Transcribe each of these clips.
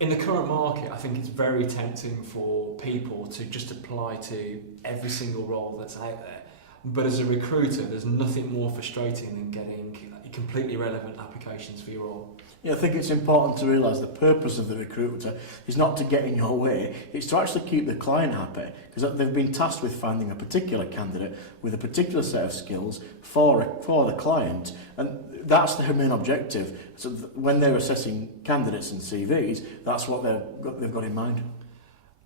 In the current market, I think it's very tempting for people to just apply to every single role that's out there. But as a recruiter, there's nothing more frustrating than getting completely irrelevant applications for your role. Yeah, I think it's important to realise the purpose of the recruiter is not to get in your way, it's to actually keep the client happy, because they've been tasked with finding a particular candidate with a particular set of skills for the client, and that's their main objective. So when they're assessing candidates and CVs, that's what they've got in mind.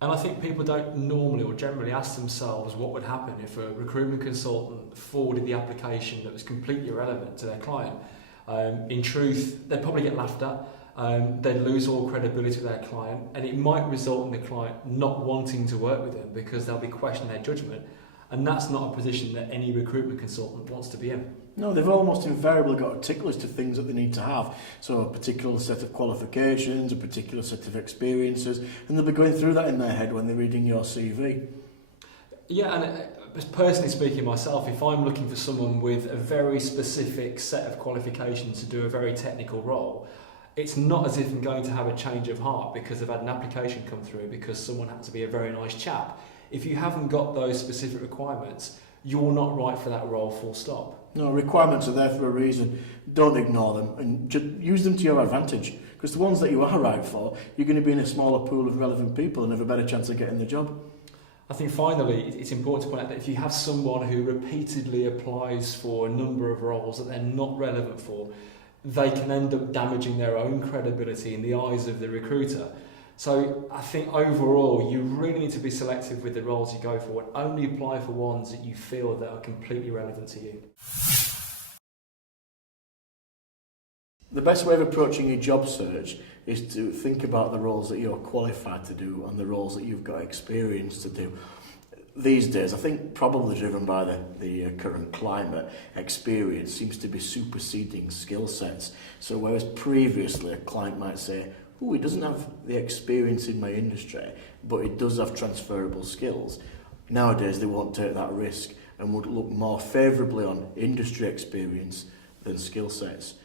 And I think people don't normally or generally ask themselves what would happen if a recruitment consultant forwarded the application that was completely irrelevant to their client. In truth, they'd probably get laughed at, they'd lose all credibility with their client, and it might result in the client not wanting to work with them because they'll be questioning their judgment. And that's not a position that any recruitment consultant wants to be in. No, they've almost invariably got a tick list of things that they need to have. So a particular set of qualifications, a particular set of experiences, and they'll be going through that in their head when they're reading your CV. Yeah, and personally speaking myself, if I'm looking for someone with a very specific set of qualifications to do a very technical role, it's not as if I'm going to have a change of heart because I've had an application come through because someone happens to be a very nice chap. If you haven't got those specific requirements, you're not right for that role, full stop. No, requirements are there for a reason. Don't ignore them and just use them to your advantage, because the ones that you are right for, you're going to be in a smaller pool of relevant people and have a better chance of getting the job. I think finally, it's important to point out that if you have someone who repeatedly applies for a number of roles that they're not relevant for, they can end up damaging their own credibility in the eyes of the recruiter. So I think overall, you really need to be selective with the roles you go for and only apply for ones that you feel that are completely relevant to you. The best way of approaching your job search is to think about the roles that you're qualified to do and the roles that you've got experience to do. These days, I think probably driven by the current climate, experience seems to be superseding skill sets. So whereas previously a client might say, oh, he doesn't have the experience in my industry, but he does have transferable skills. Nowadays, they won't take that risk and would look more favourably on industry experience than skill sets.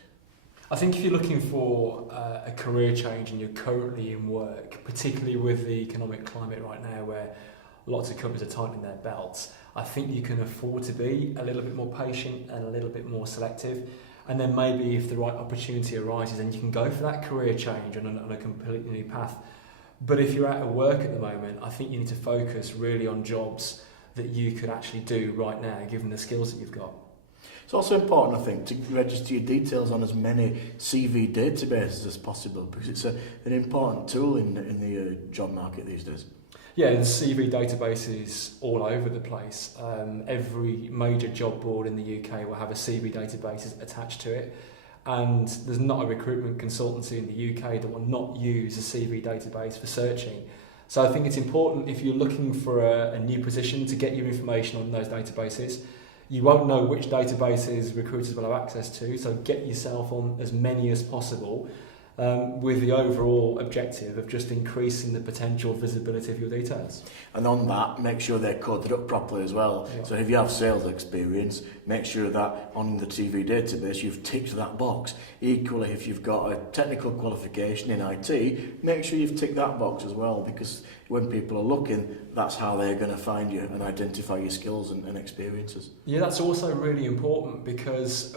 I think if you're looking for a career change and you're currently in work, particularly with the economic climate right now where lots of companies are tightening their belts, I think you can afford to be a little bit more patient and a little bit more selective. And then maybe if the right opportunity arises, then you can go for that career change on a completely new path. But if you're out of work at the moment, I think you need to focus really on jobs that you could actually do right now, given the skills that you've got. It's also important, I think, to register your details on as many CV databases as possible, because it's an important tool in the job market these days. Yeah, there's CV databases all over the place. Every major job board in the UK will have a CV database attached to it. And there's not a recruitment consultancy in the UK that will not use a CV database for searching. So I think it's important if you're looking for a new position to get your information on those databases. You won't know which databases recruiters will have access to, so get yourself on as many as possible. With the overall objective of just increasing the potential visibility of your details. And on that, make sure they're coded up properly as well. Yeah. So if you have sales experience, make sure that on the TV database you've ticked that box. Equally, if you've got a technical qualification in IT, make sure you've ticked that box as well, because when people are looking, that's how they're going to find you and identify your skills and experiences. Yeah, that's also really important because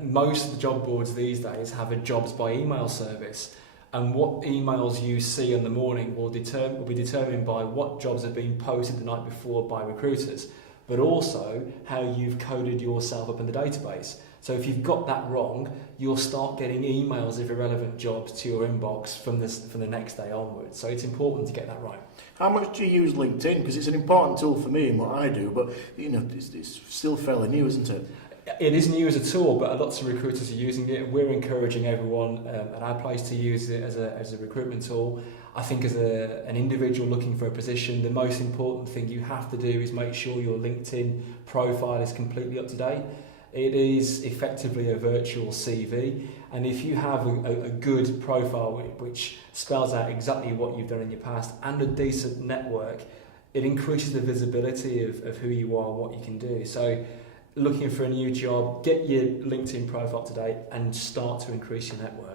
most of the job boards these days have a jobs by email service, and what emails you see in the morning will be determined by what jobs have been posted the night before by recruiters, but also how you've coded yourself up in the database. So if you've got that wrong, you'll start getting emails of irrelevant jobs to your inbox from the next day onwards. So it's important to get that right. How much do you use LinkedIn? Because it's an important tool for me in what I do, but it's still fairly new, isn't it? It is new as a tool, but lots of recruiters are using it. We're encouraging everyone at our place to use it as a recruitment tool. I think as an individual looking for a position, the most important thing you have to do is make sure your LinkedIn profile is completely up to date. It is effectively a virtual CV, and if you have a good profile which spells out exactly what you've done in your past and a decent network, it increases the visibility of who you are and what you can do. So looking for a new job, get your LinkedIn profile up to date and start to increase your network.